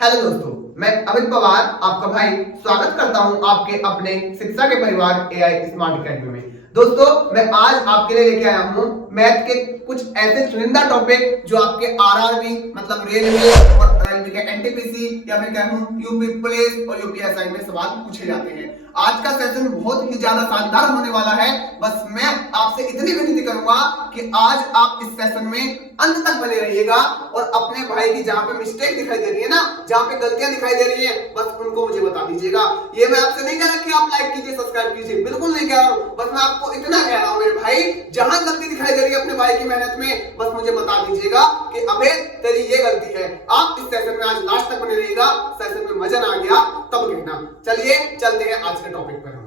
Hello दोस्तों, मैं अमित पवार आपका भाई स्वागत करता हूं आपके अपने शिक्षा के परिवार एआई स्मार्ट अकेडमी में। दोस्तों, मैं आज आपके लिए लेके आया हूं मैथ के कुछ ऐसे चुनिंदा टॉपिक जो आपके आरआरबी मतलब रेलवे और रेलवे के एनटीपीसी या फिर कहूं यूपी पुलिस और यूपीएसआई में सवाल पूछे जाते हैं। आज का सेशन बहुत ही ज्यादा शानदार होने वाला है। बस मैं आपसे इतनी विनती करूंगा कि आज आप इस सेशन में अंत तक बने रहिएगा और अपने भाई की जहां पे मिस्टेक दिखाई दे रही है ना, जहां पे गलतियां दिखाई दे रही है, बस उनको मुझे बता दीजिएगा। ये मैं आपसे नहीं कह रहा कि आप लाइक कीजिए, सब्सक्राइब कीजिए, बिल्कुल नहीं कह रहा हूं। बस मैं आपको इतना कह रहा हूं मेरे भाई, जहां गलती दिखाई दे रही है अपने भाई की मेहनत में, बस मुझे बता दीजिएगा कि अबे तेरी ये गलती है। आप इस सेशन में आज लास्ट तक बने रहिएगा। सेशन में मजा ना आ गया तब कहना। चलिए चलते हैं आज के टॉपिक पर। हम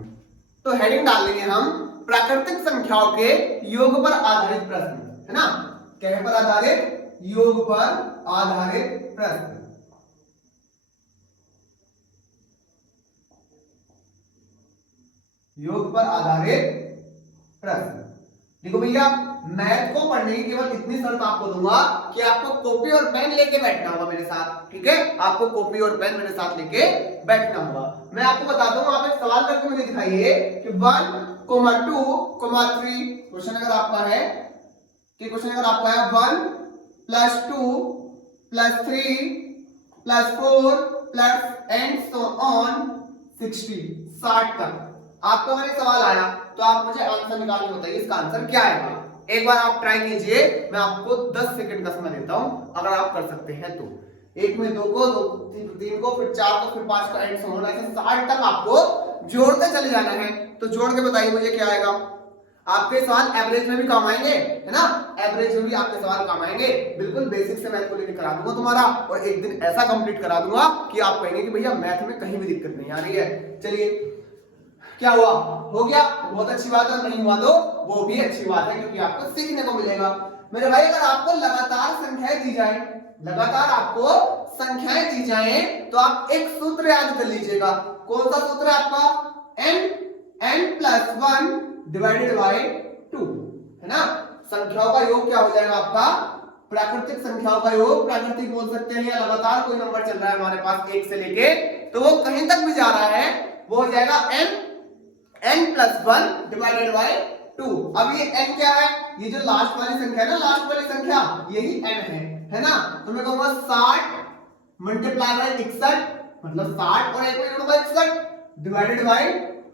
तो हेडिंग डाल लेंगे हम प्राकृतिक संख्याओं के योग पर आधारित प्रश्न, है ना। क्या पर आधारित? योग पर आधारित प्रश्न। योग पर आधारित प्रश्न। देखो भैया, मैथ को पढ़ने की केवल इतनी शर्त आपको दूंगा कि आपको कॉपी और पेन लेके बैठना होगा मेरे साथ, ठीक है। आपको कॉपी और पेन मेरे साथ लेके बैठना होगा। मैं आपको बताता हूं, आप एक सवाल करके मुझे दिखाइए कि 1, 2, 3 क्वेश्चन अगर आपका है कि 1 + 2 + 3 + 4 प्लस एंड सो ऑन 60 तक आपको अगर ये सवाल आया तो आप मुझे आंसर निकाल के बताइए इसका आंसर क्या आएगा। एक बार आप ट्राई कीजिए, मैं आपको 10 सेकंड का समय देता हूं, अगर आप कर सकते हैं तो। एक में 2 को, 3 को, फिर 4 को, फिर 5 को एंड सो ऑन, ऐसे 60 तक आपको जोड़ते चले जाना है। तो जोड़ के बताइए मुझे क्या आएगा। आपके सवाल एवरेज में भी काम आएंगे, है ना। एवरेज में भी आपके सवाल काम आएंगे। बिल्कुल बेसिक से मैथ को लेकर करा दूंगा तुम्हारा, और एक दिन ऐसा कंप्लीट करा दूंगा कि आप कहेंगे कि भैया मैथ में कहीं भी दिक्कत नहीं आ रही है। चलिए, क्या हुआ? हो गया? बहुत अच्छी बात है। नहीं हुआ तो वो भी अच्छी बात है, क्योंकि आपको सीखने को मिलेगा। मेरे भाई, अगर आपको लगातार संख्याएं दी जाए, लगातार आपको संख्याएं दी जाए, तो आप एक सूत्र याद कर लीजिएगा। कौन सा सूत्र है आपका? n + 1 डिवाइडेड बाय 2, है ना। संख्याओं का योग क्या हो जाएगा आपका? प्राकृतिक संख्याओं का योग, प्राकृतिक बोल सकते हैं, या लगातार कोई नंबर चल रहा है हमारे पास 1 से लेके, तो वो कहीं तक भी जा रहा है, वो हो जाएगा n + 1 डिवाइडेड बाय 2। अब ये n क्या है? ये जो लास्ट वाली संख्या है ना, लास्ट वाली संख्या, यही n है ना। तो मैं कहूंगा 60 × 61, मतलब 60 और 1 में जोड़ूंगा 61 डिवाइडेड बाय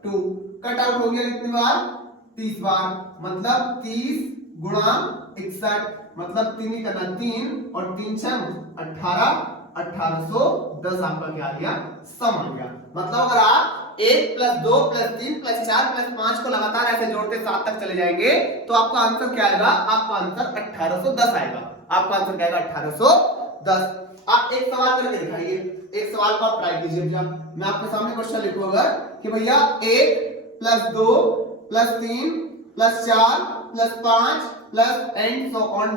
2। कट आउट हो गया कितनी बार? 30 बार, मतलब 30 × 61, मतलब 3 ही करना 3 और 3 × 18, 1810 आपका क्या आ गया? सम आ गया। मतलब अगर आप 1 + 2 + 3 + 4 + 5 को लगातार ऐसे जोड़ते 7 तक चले जाएंगे, तो आपका आंसर क्या आएगा? आपका आंसर 1810 आएगा। आपका आंसर क्या आएगा? 1810। आप एक सवाल करके दिखाइए, एक सवाल को आप ट्राई कीजिए। भैया मैं आपके सामने क्वेश्चन लिखूंगा कि भैया 1 + 2 + 3 + 4 + 5 + एंड सो ऑन ...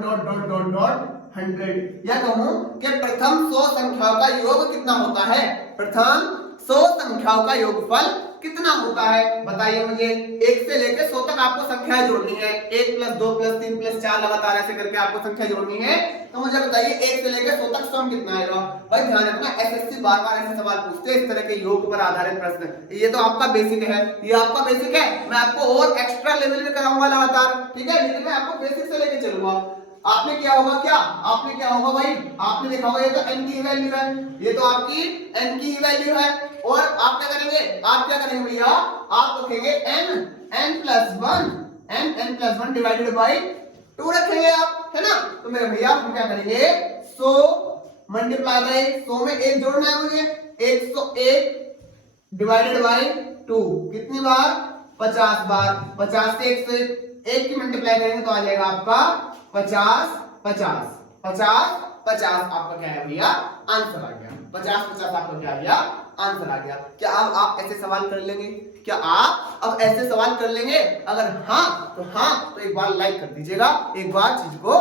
100, या कहूं कि प्रथम 100 संख्याओं का योग कितना होता है? प्रथम 100 संख्याओं का योगफल कितना होता है? बताइए मुझे। 1 से लेकर 100 तक आपको संख्याएं जोड़नी है। 1 + 2 + 3 + 4 लगातार ऐसे करके आपको संख्या जोड़नी है। तो मुझे बताइए 1 से लेकर 100 तक सम कितना आएगा? भाई ध्यान रखना, एसएससी बार-बार ऐसे सवाल पूछते हैं, इस तरह के योग पर आधारित प्रश्न। ये तो आपका बेसिक है, ये आपका बेसिक है। मैं आपको और एक्स्ट्रा लेवल में कराऊंगा लगातार, ठीक है, लेकिन मैं आपको बेसिक से लेके चलूंगा। आपने क्या होगा, क्या आपने क्या होगा भाई? आपने देखा होगा ये तो n की वैल्यू है, ये तो आपकी n की वैल्यू है। और आप क्या करेंगे? आप क्या करेंगे भैया? आप रखेंगे n + 1 डिवाइडेड बाय 2 रखेंगे आप, है ना। तो मेरे भैया हम क्या करेंगे? 100 मल्टीप्लाई बाय 100 में 1 जोड़ना है मुझे, 101 डिवाइडेड बाय 2 कितनी बार? 50 बार। 50 से 1 की मल्टीप्लाई करेंगे तो आ जाएगा आपका 50 50 50 50 आपका क्या है भैया? आंसर आ गया। 50 50 आपका क्या आ गया? आंसर आ गया। क्या अब आप ऐसे सवाल कर लेंगे? क्या आप अब ऐसे सवाल कर लेंगे? अगर हाँ तो एक बार लाइक कर दीजिएगा, एक बार चीज को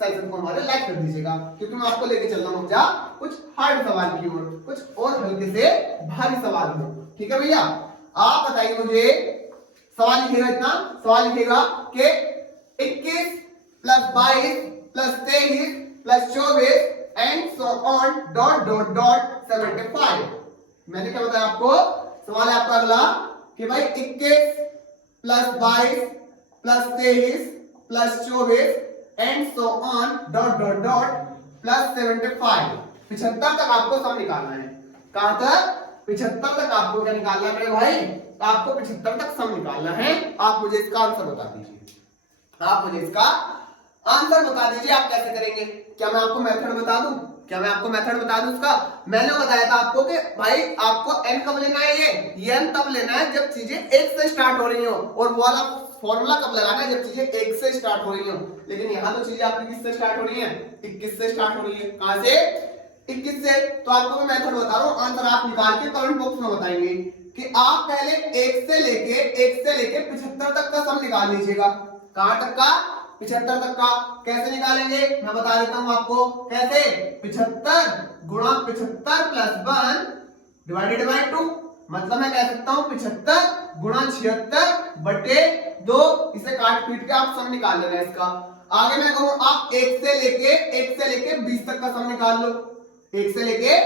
सेशन को हमारे लाइक कर दीजिएगा, क्योंकि मैं आपको लेके चल रहा हूं जा कुछ हार्ड सवाल की ओर, कुछ और हल्के से भारी सवाल हो। ठीक है भैया, आप बताइए मुझे। सवाल लिखेगा इतना, सवाल लिखेगा कि 21 + 22 + 23 + 24 एंड सो ऑन ... 75। मैंने क्या बताया आपको, सवाल है आपका अगला कि भाई 21 plus 22 plus 23 plus 24 and so on dot dot dot plus 75। 75 तक आपको सब निकालना है। कहां तक? 75 तक आपको क्या निकालना है मेरे भाई? आपको 75 तक सम निकालना है। आप मुझे इसका आंसर बता दीजिए, आप मुझे इसका आंसर बता दीजिए। आप कैसे करेंगे? क्या मैं आपको मेथड बता दूं? क्या मैं आपको मेथड बता दूं उसका? मैंने बताया था आपको कि भाई आपको n कब लेना है, ये n तब लेना है जब चीजें 1 से स्टार्ट हो रही हो, और वो वाला फॉर्मूला कब लगाना है जब चीजें 1 से स्टार्ट हो रही हो। लेकिन यहाँ तो चीजें आपकी किस से स्टार्ट हो रही है? 21 से स्टार्ट हो रही है। कहां से? 21 से। तो आपको मैं मेथड बता रहा हूँ, आंसर आप निकाल के कमेंट बॉक्स में बताएंगे कि आप पहले 1 से लेके 75 तक का सम निकाल लीजिएगा। कहां तक का? 75 तक का। कैसे निकालेंगे मैं बता देता हूं आपको। कैसे? 75 गुणा 75 प्लस 1 डिवाइडेड बाय 2। मतलब मैं कह सकता हूं 75 गुणा 76 बटे 2। इसे काट पीट के आप सम निकाल लेना इसका। आगे मैं कहूं आप 1 से लेके 20 तक का सम निकाल लो। 1 से लेके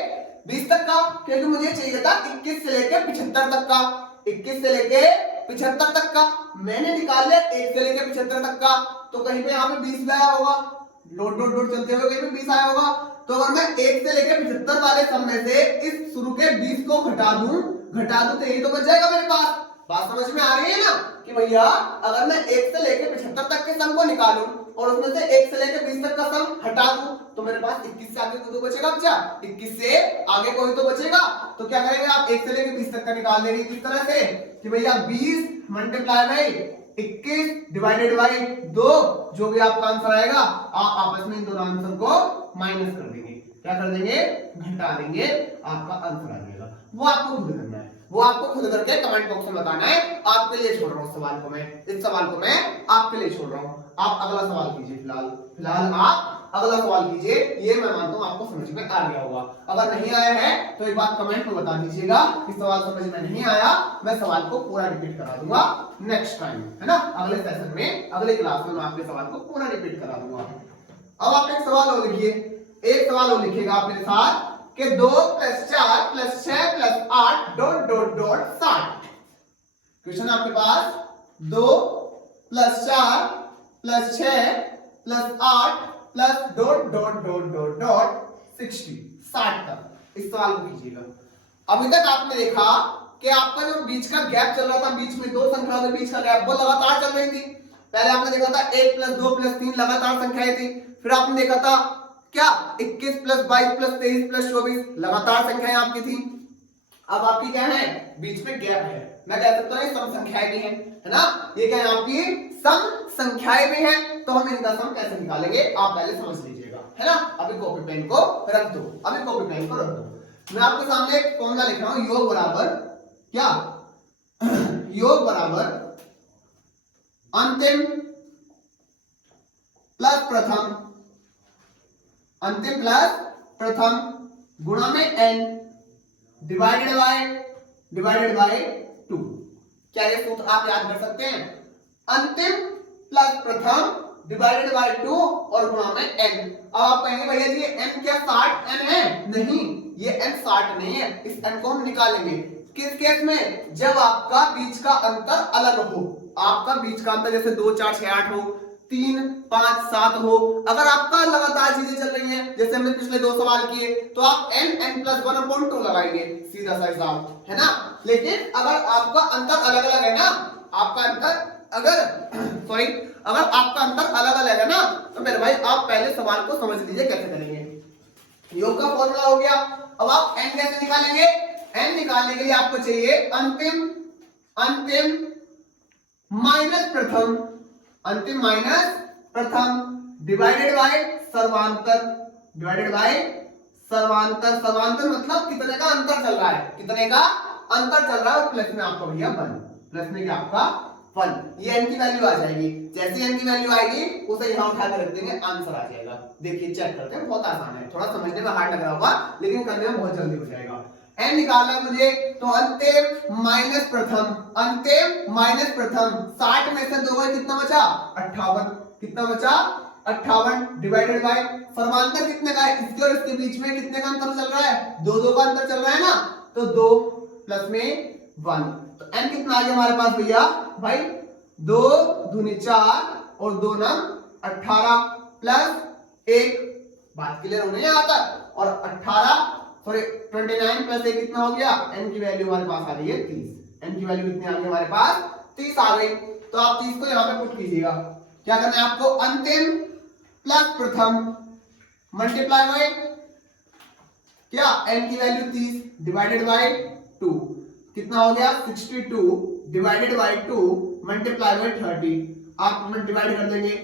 20 तक का, क्योंकि मुझे चाहिए था 21 से लेके 75 तक का। 21 से लेके 75 तक का मैंने निकाल लिया। 1 से लेके 75 तक का, तो कहीं पे यहाँ पे 20 आया होगा, डॉट डॉट डॉट चलते हुए कहीं पे 20 आया होगा। तो अगर मैं 1 से लेके 75 वाले सम में से इस शुरू के 20 को घटा दूं तो यही तो बच जाएगा मेरे पास। बात समझ में आ रही है ना कि भैया अगर मैं 1 से लेके 75 तक के सम को निकालूं और उसमें से 1 से लेके 20 तक का सम हटा दूं तो मेरे पास 21 से आगे कोई तो बचेगा। क्या 21 से आगे कोई तो बचेगा? तो क्या करेंगे आप 1 से लेके 20 तक का निकाल देंगे किस तरह से कि भैया 20 मल्टीप्लाई बाई 21 डिवाइडेड बाई 2, जो भी आपका आंसर आएगा आप आपस में इन दोनों आंसर को माइनस कर देंगे। क्या कर देंगे? घटा देंगे, आपका आंसर आ जाएगा। वो आपको खुद करना है, वो आपको खुद करके कमेंट बॉक्स में बताना है। आपके लिए छोड़ रहा हूं सवाल को मैं, इस सवाल को मैं आपके लिए छोड़ रहा हूं। आप अगला सवाल कीजिए। फिलहाल आप अगला सवाल कीजिए। ये मैं मानता हूं आपको समझ में आ गया होगा। अगर नहीं आया है तो एक बात कमेंट में बता दीजिएगा कि सवाल समझ में नहीं आया। मैं सवाल को पूरा रिपीट करा दूंगा नेक्स्ट टाइम, है ना, अगले सेशन में, अगले क्लास में मैं आपके सवाल को पूरा रिपीट करा दूंगा। अब आप एक सवाल और लिखिए, एक सवाल और लिखिएगा आप मेरे साथ कि 2 + 4 + 6 + 8 डॉट डॉट डॉट 60। क्वेश्चन आपके पास 2 + 4 + 6 + 8 plus dot dot dot dot dot 60 तक इस सवाल को कीजिएगा। अभी तक आपने देखा कि आपका जो बीच का गैप चल रहा था, बीच में दो संख्याओं के बीच का गैप, वो लगातार चल रही थी। पहले आपने देखा था 1 + 2 + 3 लगातार संख्याएं थी। फिर आपने देखा था क्या 21 + 22 + 23 + 24 लगातार संख्याएं आपकी थी। अब आपकी क्या है? बीच में गैप है। मैं कह सकता हूं सम संख्याएं भी हैं, है ना, ये क्या है आपकी सम संख्याएं भी हैं। तो हम इनका सम कैसे निकालेंगे आप पहले समझ लीजिएगा, है ना। अभी कॉपी पेन को रख दो, अभी कॉपी पेन को रख दो। मैं आपके सामने एक फॉर्मूला लिख रहा हूं, योग बराबर क्या? योग बराबर अंतिम प्लस प्रथम, अंतिम प्लस प्रथम गुणा में n डिवाइडेड बाय 2। क्या ये सूत्र आप याद कर सकते हैं? अंतिम प्लस प्रथम डिवाइडेड बाय 2 और गुणा में n। अब आप कहेंगे भैया जी n क्या 60 n है? नहीं, ये n 60 नहीं है। इस n को हम निकालेंगे किस केस में? जब आपका बीच का अंतर अलग हो। आपका बीच का अंतर जैसे 2 4 6 8 हो, 3 5 7 हो। अगर आपका लगातार चीजें चल रही हैं जैसे हमने पिछले 2 सवाल किए तो आप n + 1/2 लगाएंगे, सीधा सा हिसाब, है ना। लेकिन अगर आपका अंतर अलग अलग है ना, आपका अंतर अगर आपका अंतर अलग अलग है ना, तो मेरे भाई आप पहले सवाल को समझ लीजिए कैसे करेंगे। योग का फॉर्मूला हो गया। अब आप n कैसे निकालेंगे? n निकालने के लिए आपको चाहिए अंतिम माइनस प्रथम, अंतिम माइनस प्रथम डिवाइडेड बाय सर्वांतर, सर्वांतर मतलब कितने का अंतर चल रहा है, कितने का अंतर चल रहा है। और प्लस में आपका भैया 1, प्लस में क्या आपका 1, ये n की वैल्यू आ जाएगी। जैसे n की वैल्यू आएगी उसे यहां उठा के रख देंगे, आंसर आ जाएगा। देखिए चेक करते हैं, बहुत आसान है, थोड़ा समझने में हार्ड लग रहा होगा लेकिन करने में बहुत जल्दी हो जाएगा। n निकालना है मुझे, तो अंतिम माइनस प्रथम 60 में से 2 कितना बचा? 58। कितना बचा? 58 डिवाइडेड बाय समांतर कितने का है, इसके और इसके बीच में कितने का अंतर चल रहा है, 2 2 का अंतर चल रहा है ना, तो 2 प्लस में 1, तो n कितना आ गया हमारे पास भैया भाई 2 दूनी 4 और 2 नम 18 प्लस 1, बात क्लियर होने यहाँ तक, और 18 सॉरी 29 प्लस 1 कितना हो गया, n की वैल्यू हमारे पास आ रही है 30, n की वैल्यू कितनी आ गई हमारे पास 30 आ गई। तो आप 30 को यहाँ पे पुट कीजिएगा, क्या करना है आपको, अंतिम प्लस प्रथम मल्टीप्लाई बाय क्या, n की वैल्यू 30 डिवाइडेड बाय 2 कितना हो गया 62 डिवाइडेड बाय 2 मल्टीप्लाई बाय 30, आप डिवाइड कर देंगे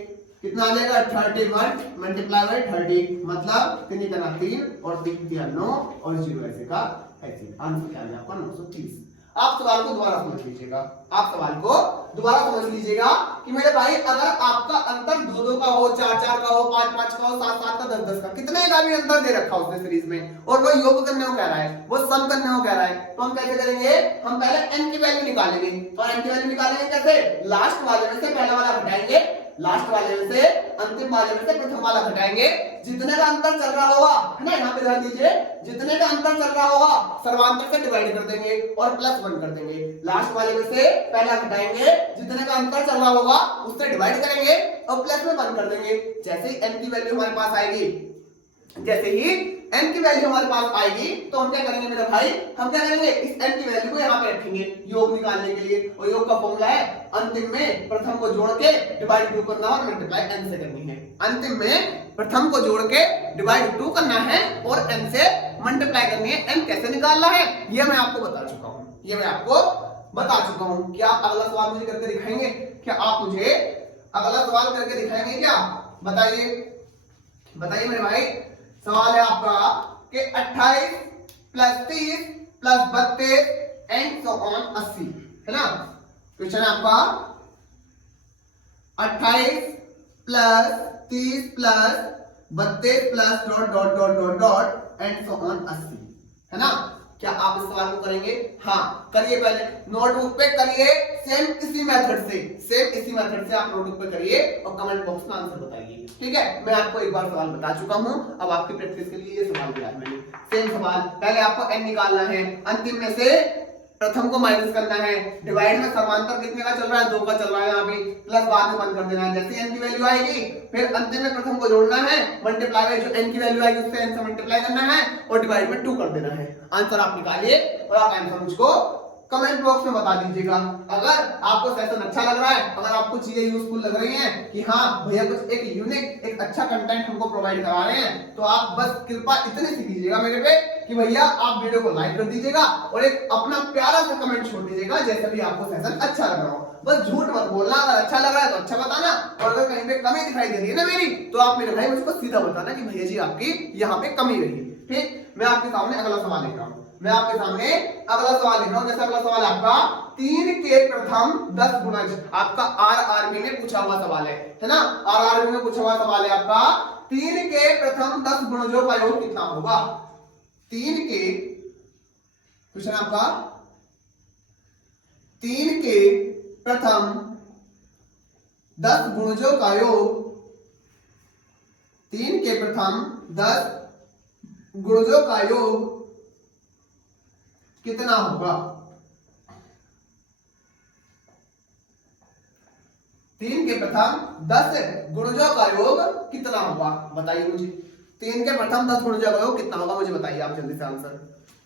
कितना आ जाएगा 31 मल्टीप्लाई बाय 30, मतलब कितनी करना 3 और 3 दिया 9 और 0 ऐसे का ऐसे, आंसर क्या आ गया आपका 930। आप सवाल को दोबारा समझ लीजिएगा, आप सवाल को दोबारा समझ लीजिएगा कि मेरे भाई अगर आपका अंतर 2 2 का हो, 4 4 का हो, 5 5 का हो, 7 7 का, 10 10 का, कितने का भी अंतर दे रखा उसने सीरीज में, और वो योग करने को कह रहा है, वो सम करने को कह रहा है, तो हम कैसे करेंगे, हम पहले n की वैल्यू निकालेंगे, तो n की वैल्यू निकालेंगे कैसे, लास्ट वाले में से पहला वाला घटाएंगे, लास्ट वाले में से अंतिम वाले में से प्रथम वाला घटाएंगे, जितने का अंतर चल रहा होगा है ना, यहाँ पे ध्यान दीजिए, जितने का अंतर चल रहा होगा सर्वांतर से डिवाइड कर देंगे और प्लस 1 कर देंगे, लास्ट वाले में से पहला घटाएंगे, जितने का अंतर चल रहा होगा उससे डिवाइड करेंगे और प्लस में 1 कर देंगे। जैसे ही n की वैल्यू हमारे पास आएगी, जैसे ही n की वैल्यू हमारे पास आएगी तो हम क्या करेंगे मेरे भाई, हम क्या करेंगे, इस n की वैल्यू को यहाँ पे रखेंगे योग निकालने के लिए, और योग का फॉर्मूला है अंतिम में प्रथम को जोड़ के डिवाइड 2 करना और मल्टीप्लाई n से करनी है, अंतिम में प्रथम को जोड़ के डिवाइड 2 करना है और n से मल्टीप्लाई करनी है। n कैसे निकालना है ये मैं आपको बता चुका हूँ, ये मैं आपको बता चुका हूँ। क्या आप अगला सवाल मुझे करके दिखाएंगे, क्या आप मुझे अगला सवाल करके दिखाएंगे क्या, बताइए बताइए मेरे भाई। सवाल है आपका कि 28 plus 30 plus 32 and so on 80 है ना, क्वेश्चन है आपका 28 plus 30 plus 32 plus dot dot dot dot dot and so on 80 है ना। क्या आप इस सवाल को करेंगे, हाँ करिए, पहले नोटबुक पे करिए, सेम इसी मेथड से आप नोटबुक पे करिए और कमेंट बॉक्स में आंसर बताइए, ठीक है। मैं आपको एक बार सवाल बता चुका हूं, अब आपकी प्रैक्टिस के लिए ये सवाल दिया है मैंने, सेम सवाल, पहले आपको n निकालना है, अंतिम में से प्रथम को माइनस करना है, डिवाइड में समांतर कितने का चल रहा है, 2 का चल रहा है यहाँ पे, प्लस बाद में 1 कर देना है, जैसे n की वैल्यू आएगी फिर अंतिम में प्रथम को जोड़ना है, मल्टीप्लाई में जो n की वैल्यू आएगी उससे n से मल्टीप्लाई करना है और डिवाइड में 2 कर देना है। आंसर आप निकालिए और आप आंसर मुझको कमेंट बॉक्स में बता दीजिएगा। अगर आपको सेशन अच्छा लग रहा है, अगर आपको चीजें यूजफुल लग रही हैं कि हाँ भैया कुछ एक यूनिक एक अच्छा कंटेंट हमको प्रोवाइड करा रहे हैं, तो आप बस कृपा इतने से कीजिएगा मेरे पे कि भैया आप वीडियो को लाइक कर दीजिएगा और एक अपना प्यारा सा कमेंट छोड़ दीजिएगा, जैसे भी आपको सेशन अच्छा लग रहा हो। बस झूठ मत बोलना, अगर अच्छा लग रहा है तो अच्छा बताना, और अगर कहीं पे कमी दिखाई दे रही है ना मेरी, तो आप मेरे भाई मुझको सीधा बताना कि भैया जी आपकी यहाँ पे कमी रही। ठीक, मैं आपके सामने अगला सवाल लिख रहा हूँ, मैं आपके सामने अगला सवाल लिख रहा हूँ। जैसे अगला सवाल आपका 3 के प्रथम 10 गुणज, आपका आरआरबी में पूछा हुआ सवाल है ना, आरआरबी में पूछा हुआ सवाल है आपका 3 के प्रथम 10 गुणजों का योग कितना होगा। 3 के क्वेश्चन आपका 3 के प्रथम 10 गुणजों का योग, 3 के प्रथम 10 गुणजों का योग कितना होगा। 3 के प्रथम 10 गुणजों का योग कितना होगा, बताइए मुझे। 3 के प्रथम 10 गुणजों का योग कितना होगा, मुझे बताइए। आप जल्दी से आंसर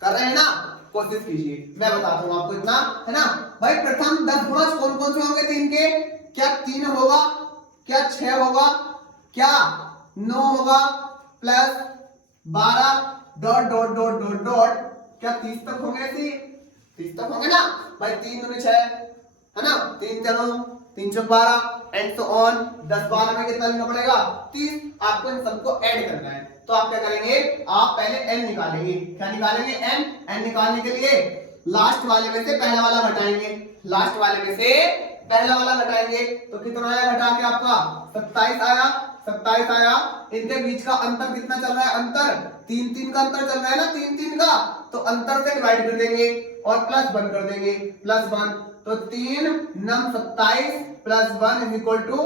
कर रहे हैं ना, कोशिश कीजिए, मैं बताता हूं आपको इतना है ना भाई। प्रथम 10 गुणज कौन कौन से होंगे 3 के, क्या 3 होगा, क्या 6 होगा, क्या 9 होगा, plus 12 dot dot dot dot dot, क्या 30 तक होंगे, 30 तक होंगे ना भाई। 3 दूनी 6 है ना, 3 चलो 3 चौक 12 एंड तो ऑन 10 12 में कितना लिखना पड़ेगा 30। आपको इन सबको ऐड करना है, तो आप क्या करेंगे, आप पहले n निकालेंगे। क्या निकालेंगे, n निकालने के लिए लास्ट वाले में से पहला वाला घटाएंगे, लास्ट वाले में से पहला वाला घटाएंगे तो कितना आया घटा के आपका 27 आया, 27 आया। इनके बीच का अंतर कितना चल रहा है, अंतर 3 3 का अंतर चल रहा है ना, 3 3 का, तो अंतर से डिवाइड कर देंगे और प्लस 1 कर देंगे, प्लस 1, तो 3 9 27 प्लस 1 इज इक्वल टू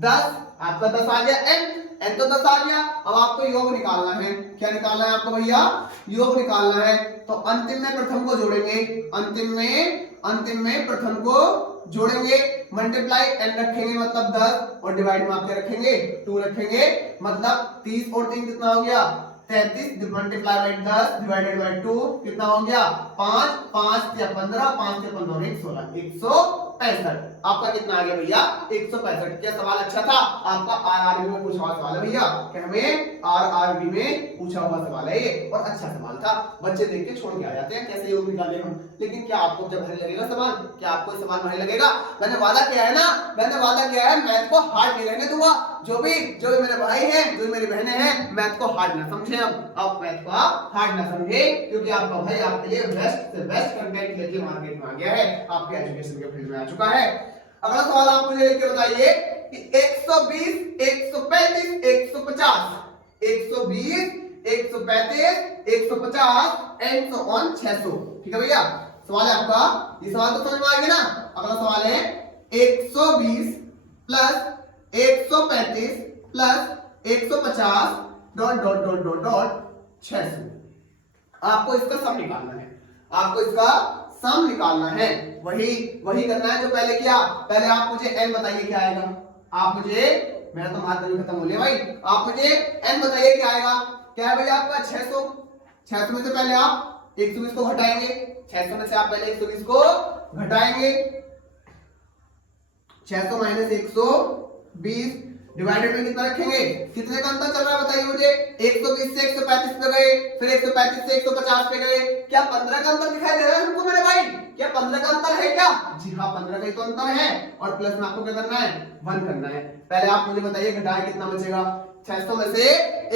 10 आपका 10 आ गया n तो 10 आ गया। अब आपको योग निकालना है। क्या निकालना है आपको भैया? योग निकालना है। तो अंतिम में प्रथम को जोड़ेंगे, अंतिम में प्रथम को जोड़ेंगे, मल्टीप्लाई n रखेंगे मतलब 10 और डिवाइड में आपके रखेंगे 2 रखेंगे, मतलब 30 और 3 कितना हो गया? 33 मल्टीप्लाई बाय 10 डिवाइडेड बाय 2 कितना हो गया? 5 5 या 15 5 या 15 16 165। आपका कितना आ गया भैया? 165। क्या सवाल अच्छा था? आपका आरआरबी में पूछा हुआ सवाल है भैया, कि हमें आरआरबी में पूछा हुआ सवाल है ये, और अच्छा सवाल था। बच्चे देख के छोड़ के आ जाते हैं कैसे योग निकाले हम। लेकिन क्या आपको जब भारी लगेगा सवाल? क्या आपको सवाल भारी लगेगा? मैंने वादा किया है ना, मैंने वादा किया है मैथ को हार्ड नहीं रहने दूंगा। जो भी मेरे भाई हैं, जो मेरी बहनें हैं, मैथ को हार्ड ना समझे। अब मैथ को आप हार्ड ना समझे, क्योंकि आपका भाई आपके लिए बेस्ट से बेस्ट कंटेंट लेके मार्केट में आ गया है, आपके एजुकेशन के फील्ड में आ चुका है। अगला सवाल आप मुझे लेके बताइए कि 120 135 150 120 135 150 एंड सो ऑन 600। ठीक है भैया, सवाल है आपका, ये सवाल तो समझ में आ गया ना। अगला सवाल है 120 plus 135 plus 150 dot dot dot dot dot 600। आपको इसका सम निकालना है, आपको इसका सम निकालना है। वही करना है जो पहले किया। पहले आप मुझे n बताइए क्या आएगा। आप मुझे, मेरा तो मात्र खत्म हो लिया भाई, आप मुझे n बताइए क्या आएगा। क्या है भैया आपका? 600। 600 में से पहले आप 120 को घटाएंगे, 600 में से आप पहले 120 को घटाएंगे। 600 माइनस 120 डिवाइडेड में कितना रखेंगे? कितने का अंतर चल रहा है बताइए मुझे? 120 से 135 पे गए, फिर 135 से 150 पे गए। क्या 15 का अंतर दिखाई दे रहा है हमको मेरे भाई? क्या 15 का अंतर है क्या? जी हाँ, 15 का ही तो अंतर है। और प्लस में आपको क्या करना है? 1 करना है। पहले आप मुझे बताइए घटाएं कितना बचेगा। 600 में से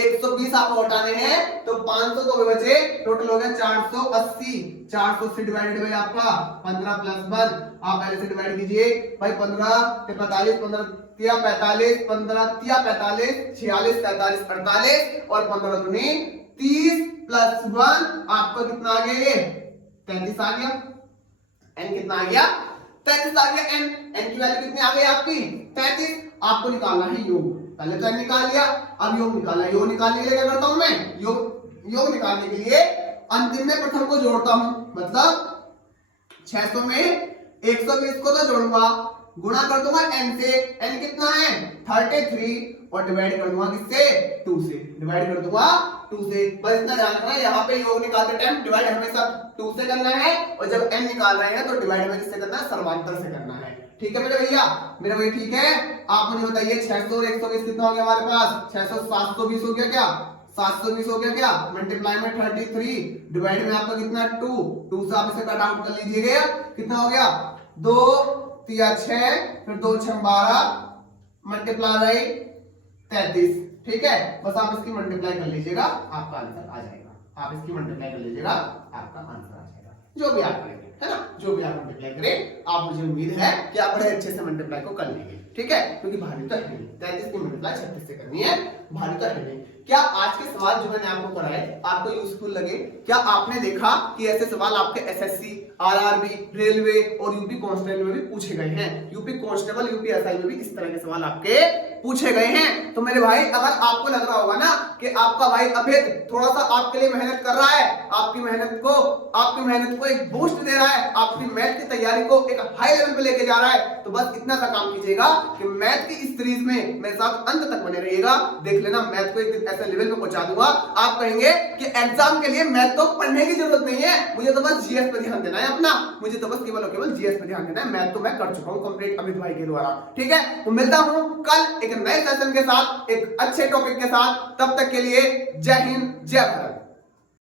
120 आपको हटाने हैं तो 500 तो बचे, टोटल हो गया 480। 480 डिवाइडेड बाय आपका 15 प्लस 1। आप पहले से डिवाइड कीजिए भाई। 15 के 45, 15 तिया 45, 15 तिया 45, 46 43 48 और 15 दूनी 30 प्लस 1 आपको कितना आ गया? ये 33 आ गया। n कितना आ गया? 33 आ गया। n की वैल्यू कितनी आ गई आपकी? 33। आपको निकालना है योग। पहले तो n निकाल लिया, अब योग निकालना है। योग निकालने के लिए क्या करता हूं मैं? योग निकालने के लिए अंतिम में प्रथम को जोड़ता हूं, मतलब 600 में 120 को तो जोड़ूंगा, गुणा कर दूंगा n से। n कितना है? 33 और डिवाइड कर दूंगा किससे? 2 से। डिवाइड कर दूंगा 2 से। बस इतना ध्यान रखना है, यहाँ पे योग निकालते टाइम डिवाइड हमेशा 2 से करना है, और जब n निकाल रहे हैं तो डिवाइड में किससे करना है? सर्वांतर से करना है। ठीक है मेरे भैया, मेरे भाई ठीक है। आप मुझे बताइए 600 और 120 कितना हो गया हमारे पास? 600 720 हो गया क्या? 720 हो गया क्या? मल्टीप्लाई में 33 डिवाइड में आपका कितना? 2 से आप इसे कट आउट कर लीजिएगा। कितना हो गया? 2 तिया 6, फिर 2 6 12 मल्टीप्लाई बाई 33। ठीक है, बस आप इसकी मल्टीप्लाई कर लीजिएगा, आपका आंसर आ जाएगा। आप इसकी मल्टीप्लाई कर लीजिएगा, आपका आंसर आ जाएगा। जो भी आप करेंगे, है ना, जो भी आप मल्टीप्लाई करें, आप, मुझे उम्मीद है कि आप बड़े अच्छे से मल्टीप्लाई को कर लेंगे। ठीक है, क्योंकि भारी तो है नहीं, 33 की मल्टीप्लाई 36 से करनी है, भारी तो है नहीं। क्या आज के सवाल जो मैंने आपको कराए आपको यूजफुल लगे? क्या आपने देखा कि ऐसे सवाल आपके एसएससी, आरआरबी, रेलवे और यूपी कांस्टेबल में भी पूछे गए हैं? यूपी कांस्टेबल, यूपी एसआई में भी इस तरह के सवाल आपके पूछे गए हैं। तो मेरे भाई, अगर आपको लग रहा होगा ना कि आपका भाई अभी थोड़ा सा आपके लिए मेहनत कर रहा है, आपकी मेहनत को एक बूस्ट दे रहा है, आपकी मैथ की तैयारी को एक हाई लेवल पे लेके जा रहा है, तो बस इतना सा काम कीजिएगा कि मैथ की इस सीरीज में मेरे साथ अंत तक बने रहिएगा। देख लेना, मैथ को एक दिन ऐसे लेवल पे पहुंचा दूंगा, आप कहेंगे कि एग्जाम के लिए मैथ तो पढ़ने की जरूरत नहीं है, मुझे तो बस जीएस पे ध्यान देना है अपना, मुझे तो बस केवल और केवल जीएस पे ध्यान देना है। मैथ तो मैं कर चुका हूं कंप्लीट अमित भाई के द्वारा। ठीक है, तो मिलता हूं कल एक नए सेशन के साथ, एक अच्छे टॉपिक के साथ। तब तक के लिए जय हिंद, जय भारत।